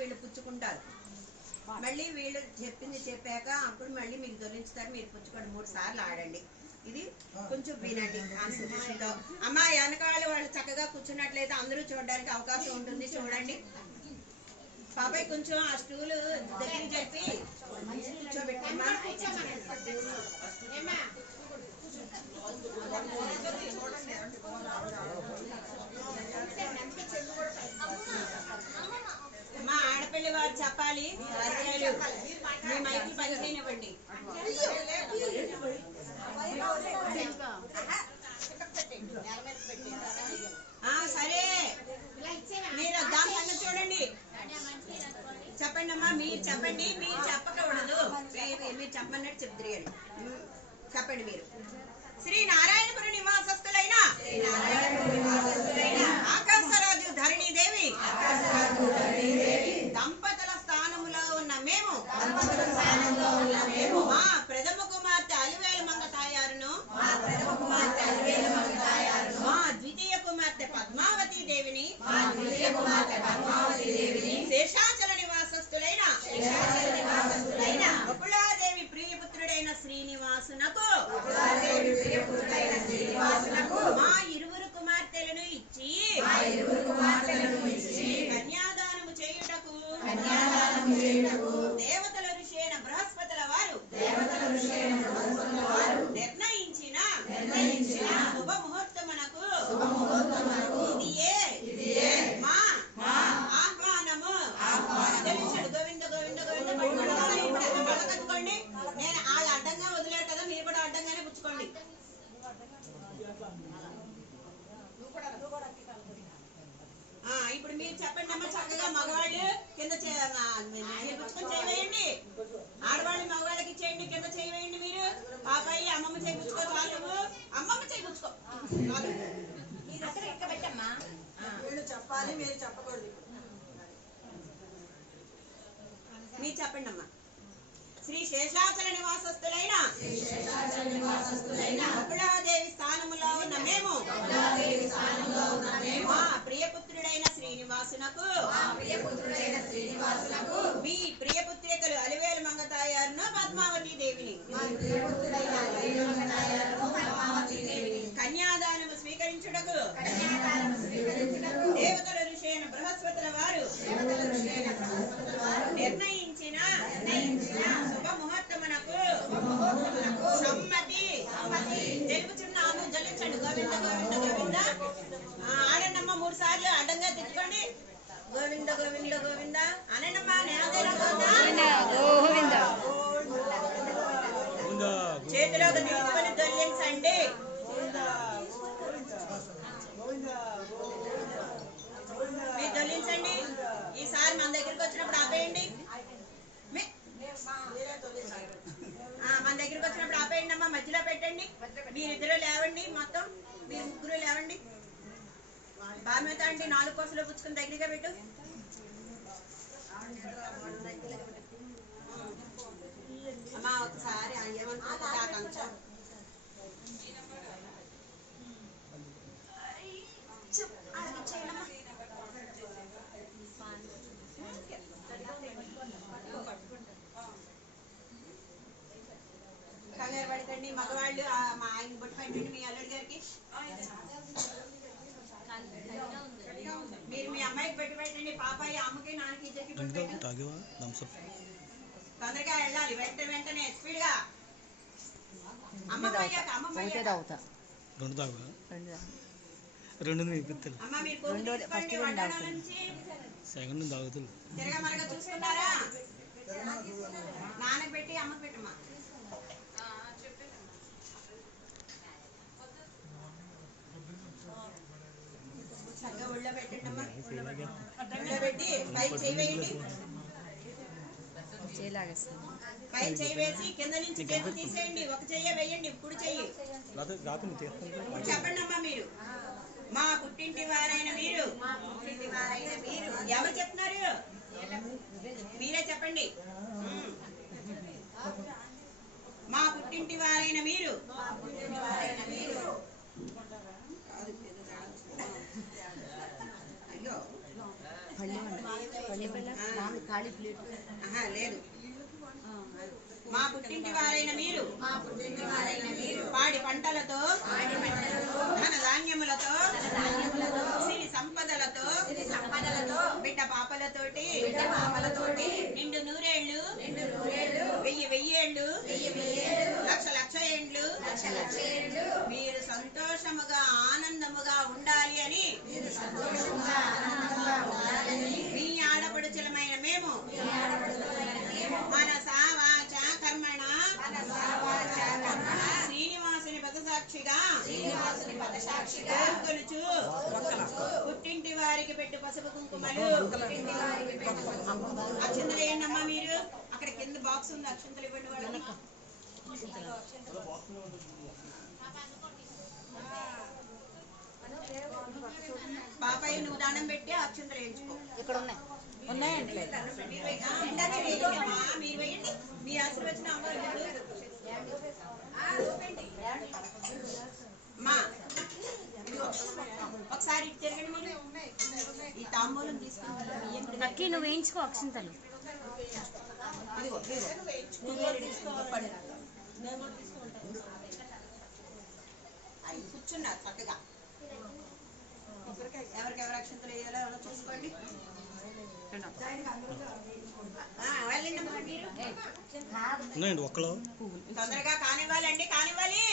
వీళ్ళు పుచ్చుకుంటారు. మళ్ళీ వీళ్ళు చెప్పింది చెప్పాక అప్పుడు మళ్ళీ మీకు దొరించుతారు, మీరు పుచ్చుకోండి. 3 సార్లు ఆడండి. ఇది కొంచెం వినండి కాన్సన్ట్రేషన్తో. అమ్మ వెనకాల వాళ్ళు చక్కగా కూర్చున్నట్లయితే అందరూ చూడడానికి అవకాశం ఉంటుంది. చూడండి. బాబాయ్ కొంచెం ఆ స్టూల్ దగ్గర చెప్పి కూర్చోబెట్టమ్మా. మా ఆడపిల్లి వారు చెప్పాలి. మీ మైకి పని చేయనివ్వండి. సరే మీరు దాని కన్నా చూడండి. చెప్పండి అమ్మా. మీరు చెప్పండి. మీరు చెప్పకూడదు. మీరు చెప్పమన్నట్టు చెప్తారు. చెప్పండి మీరు. శ్రీ నారాయణపురి నివాసస్తులైన ఆకాశరాజు ధరణీదేవి దంపతుల స్థానములో ఉన్న మేము మా ప్రథమ కుమార్తె అలివేలు మంగ తాయారును మా ద్వితీయ కుమార్తె పద్మావతి దేవిని శేషాచల నివాసస్తులైన బకుళాదేవి ప్రియపుత్రుడైన శ్రీనివాసునకు మా ఇరువురు కుమార్తెలను ఇచ్చి కన్యాదానము చేయుటకు దేవతల ఋషి బృహస్పతుల వారు నిర్ణయించిన శుభముహూర్తమునకు ఇదియే మా ఆహ్వానము. గోవింద గోవింద గోవింద కట్టుకోండి. నేను వాళ్ళు అడ్డంగా వదిలేరు కదా, మీరు కూడా అడ్డంగానే పుచ్చుకోండి. ఇప్పుడు మీరు చెప్పండి అమ్మ. చక్కగా మగవాళ్ళు కింద పుచ్చుకొని చేయవేయండి. ఆడవాళ్ళు మగవాళ్ళకి చేయండి. కింద చేయవేయండి. మీరు పాపాయి అమ్మమ్మ చేయి పుచ్చుకో. చాలు అమ్మమ్మ చేయి పుచ్చుకో. పెట్టమ్మా. వీళ్ళు చెప్పాలి, మీరు చెప్పకూడదు. మీరు చెప్పండి అమ్మా. శ్రీ శేషాచల నివాసస్తులైన బకుళాదేవి స్థానములో ఉన్న మేము మా ప్రియపుత్రుడైన శ్రీనివాసునకు మీ ప్రియపుత్రికలు అలివేలు మంగ తాయారును పద్మావతి దేవిని కన్యాదానము స్వీకరించుటకు దేవతల ఋషి బృహస్పతుల వారు నిర్ణయించిన శుభముహూర్తమునకు సమ్మతి తెలుపుచున్నాను. జలించండి. గోవింద గోవింద గోవింద. ఆడండమ్మ 3 సార్లు అడ్డంగా తిట్టుకోండి. గోవింద గోవింద గోవింద అనండమ్మా. చేతిలోకి తీసుకొని దొల్లించండి. మీరు దొల్లించండి. ఈసారి మన దగ్గరికి వచ్చినప్పుడు ఆపేయండి. మన దగ్గరికి వచ్చినప్పుడు ఆపేయండి అమ్మా. మధ్యలో పెట్టండి. మీరిద్దరు లేవండి. మొత్తం మీరు ముగ్గురు లేవండి. బాధ్యత అండి. 4 కోసలో పుచ్చుకుని దగ్గరగా పెట్టు. అమ్మా ఒకసారి ఏమంటారు కొంచెం కంగారు పడకండి. మగవాళ్ళు మా ఆయన బొట్టు పెట్టండి. మీ అల్లుడి గారికి మీరు మీ అమ్మాయికి పెట్టి పెట్టండి. పాపాయి అమ్మకి నాన్నకి ఇద్దరికి తొందరగా వెళ్ళాలి. వెంటనే స్పీడ్ గా. అమ్మ తిరగా మరగా చూసుకున్నారా? నాన్నకి పెట్టి అమ్మకి పెట్టమ్మా. చక్కగా ఒళ్ళో పెట్టండి అమ్మా. ఒళ్ళో పెట్టి పైకి చేయి వేయండి. పై చేయి వేసి కింద నుంచి చేతులు తీసేయండి. ఒక చెయ్యి వేయండి. ఇప్పుడు చెయ్యి చెప్పండి అమ్మా. మీరు మా పుట్టింటి వారైన మీరు ఎవరు చెప్తున్నారు? మీరే చెప్పండి. మా పుట్టింటి వారైన మీరు అయ్యో లేదు. మా పుట్టింటి వారైన మీరు పాడి పంటలతో ధన ధాన్యములతో సిరి సంపదలతో బిడ్డ పాపలతోటి నిండు నూరేళ్ళు వెయ్యేళ్ళు లక్ష ఏండ్లు మీరు సంతోషముగా ఆనందముగా ఉండాలి అని మీ ఆడపడుచులమైన మేము మనస వాచ కర్మణ శ్రీనివాసుని పదసాక్షిగా కొలుచు పుట్టింటి వారికి పెట్టు పసుపు కుంకుమలు అక్షంతలు వేయండమ్మా. మీరు అక్కడ కింద బాక్స్ ఉంది, అక్షంతలు ఇవ్వండి వాళ్ళని. పాపయ్య నువ్వు దానం పెట్టి అక్షంతలు వేయించుకో. ఇక్కడ ఉన్నాయండి. మీరు వేయండి. మీ ఆశీర్వచనం అవ్వాలి. ఒకసారి ఇటు తిరగండి. మీరు ఈ తాంబూలం తీసుకుని నువ్వు వేయించుకో అక్షంతలు. కూర్చున్నారు చక్కగా. ఎవరికెవరు అక్షంతలు వేయాలో ఎవరో చూసుకోండి. తొందరగా కానివ్వాలండి, కానివ్వాలి.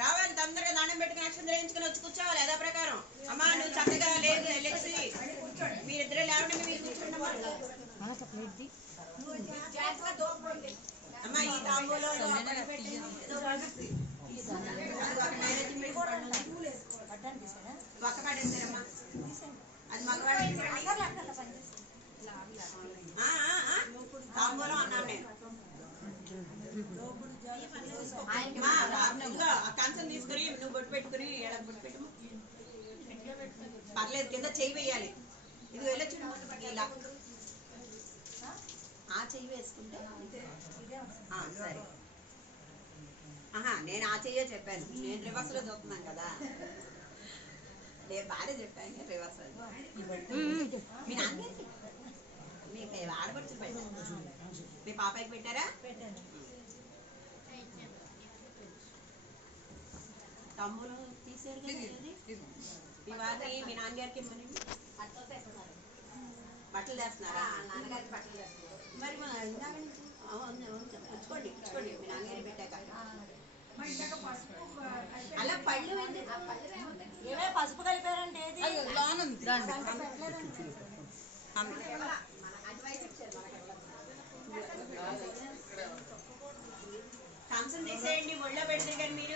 రావాలి తొందరగా దండం పెట్టుకుని అక్షంతలు వేయించుకుని వచ్చి కూర్చోవాలి. యథా ప్రకారం. అమ్మా నువ్వు చక్కగా లేదు లెక్సి మీరిద్దరు లేవండి. మీరు కూర్చోండి అమ్మా. ఈ తాంబూలో ఒక్క పడేస్తారమ్మా. అది మగవాడు తాంబూలం అన్నాను నేను. కంచం తీసుకుని నువ్వు బొట్టు పెట్టుకుని ఎడకు బొట్టు పెట్టు. పర్లేదు, కింద చెయ్యి వేయాలి. ఇది వెళ్ళొచ్చు ఇలా ఆ చెయ్యి వేసుకుంటే సరే. నేను ఆ చెయ్యే చెప్పాను. నేను రివర్స్ లో చూస్తున్నాను కదా. నేను బాగా చెప్పాను రివర్స్. మీ నాన్నగారికి మీకు ఆడపడుచు పెట్టారు. మీ పాపాయికి పెట్టారా? తమ్ముడు తీసారు కదా. మీ వారిని మీ నాన్నగారికి బట్టలు వేస్తున్నారా? నాన్నగారికి బట్టలు వేస్తున్నారు. మరి ఉంచుకోండి ఉంచుకోండి. మీ నాన్నగారికి పెట్టాక అలా పళ్ళు ఏమే పసుపు కలిపారంటే కంచం తీసేయండి. ఒళ్ళో పెడితే కానీ మీరు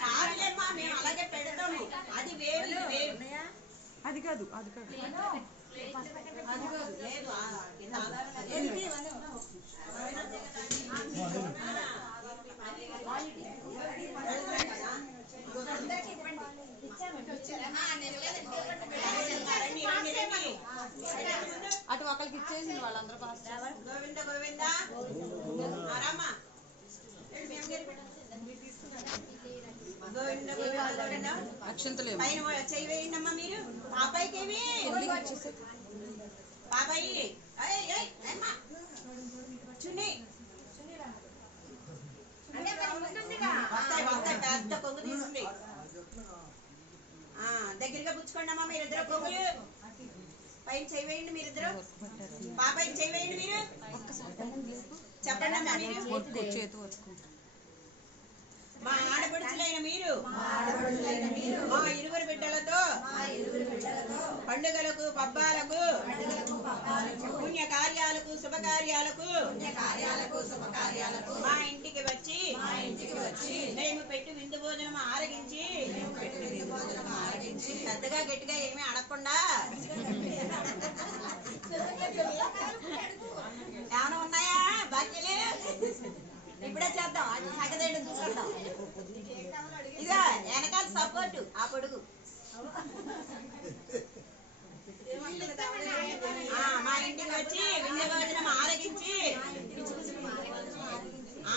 చాలులేమ్మా, మేము అలాగే పెడతాము. అది వేరు వేరు. అది కాదు అది కాదు లేదు. అటు ఒకరికి ఇచ్చేసింది వాళ్ళందరూ. గోవింద గోవింద రామా. అక్షంతలు పైన చెయ్యి వేయండి అమ్మా. మీరు పాపాయికి ఏమి పాపాయి చున్నీ వస్తాయి వస్తాయి. పెద్ద కొంగు తీసుకుంది. దగ్గరగా పుచ్చుకోండి అమ్మా మీరిద్దరు. కొంగులు పైన చెయ్యి వేయండి మీరిద్దరు. పాపాయికి చెయ్యి వేయండి. మీరు చెప్పండి అమ్మా. మీరు మా ఆడపడుచులైన మీరు మా ఇరువురు బిడ్డలతో పండుగలకు పబ్బాలకు పుణ్యకార్యాలకు శుభకార్యాలకు మా ఇంటికి వచ్చి మేము పెట్టి విందు భోజనం ఆరగించి పెద్దగా గట్టిగా ఏమీ అడగకుండా ఏమైనా ఉన్నాయా బాకీలు? ఇప్పుడే చేద్దాం. అది సగదేడు చూసుకుంటాం. ఇక వెనకాల సపోర్టు ఆ పొడుగు. మా ఇంటికి వచ్చి విందు భోజనం ఆరగించి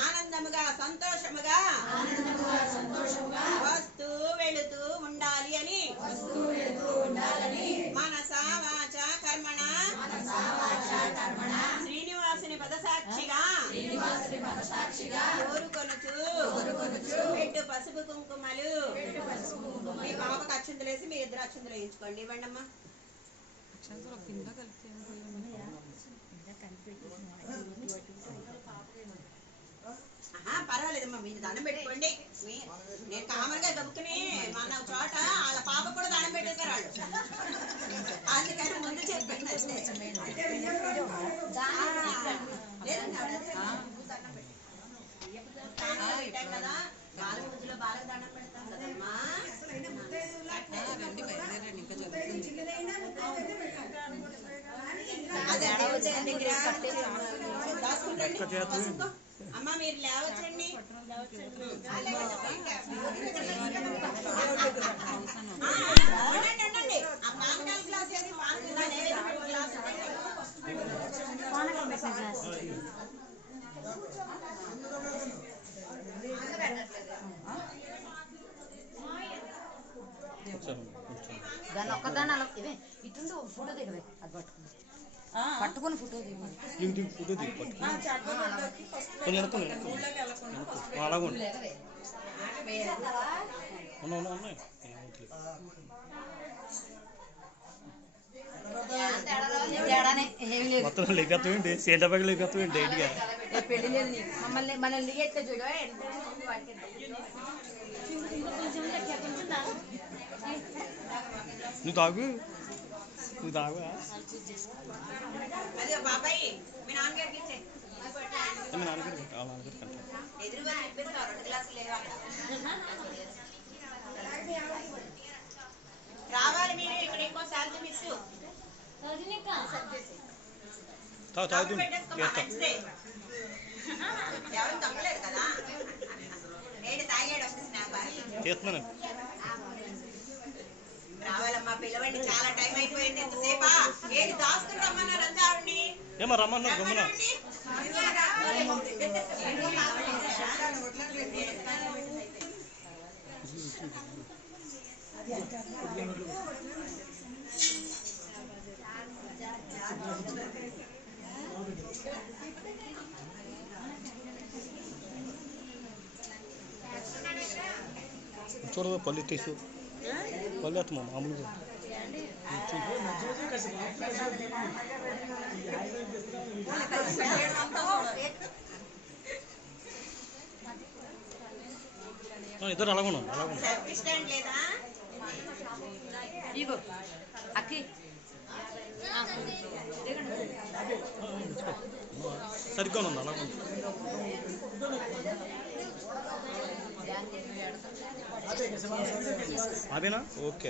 ఆనందముగా సంతోషముగా వస్తూ వెళుతూ ఉండాలి అని సాక్షిగా కోరుకొనుచు పెట్టు పసుపు కుంకుమలు మీ పాపకు అక్షంతలేసి మీ ఇద్దరు అక్షంతలు వేయించుకోండి. ఇవ్వండి అమ్మా. అక్షంతలు కింద కలిపి పర్వాలేదమ్మా, మీరు దండం పెట్టుకోండి. నేను కామన్గా గబుక్కుని మన చోట వాళ్ళ పాప కూడా దండం పెట్టేశారు వాళ్ళు, అందుకని ముందు చెప్పండి. పెట్టాం కదా, బాల ముందులో బాలకు దండం పెడతాం కదమ్మా. అమ్మా మీరు లేవచ్చండి. ఆ పానకాల గ్లాస్ ఏది? దాన్ని ఒక్కదాన్ని అలా ఇదే ఇటుండి ఫోటో దిగవే, అది పట్టుకుని ఫోటో దిగండి. ఫోటో దిగి కొంచెం అలాగే ఉన్నాయి. మొత్తం లేకపోతే సీతా పక్కన లేకపోతే డైట్గా పెళ్లి లేదు నీకు మమ్మల్ని మనల్ని దిగేట్లే చూడ నువ్వు తాగు అదే బాబాయ్ మీ నాన్నగారికి ఇచ్చే. నాన్నగారు ఎదురుగా చెప్పేస్తారు 2 గ్లాసులు లేవా రావాలి మీరు ఇక్కడ ఎక్కువ శాలరీ మిస్ ఎవరు తగ్గలేదు కదా, నేను తాగాడు తీస్తున్నాను. రావాలమ్మా, పిలవండి, చాలా టైం అయిపోయింది. ఎంతసేపా ఏంటి దాస్తులు రమ్మన్నారు అంతా ఆవిడ్ని? ఏమో రమ్మన్నారు గమ్మున. చూడదు పళ్ళు తీసు పళ్ళు ఎత్తమా మామూలుగా ఇద్దరు అలాగ ఇగో అక్కి సరిగ్గా ఉంది అలాగ అదేనా ఓకే.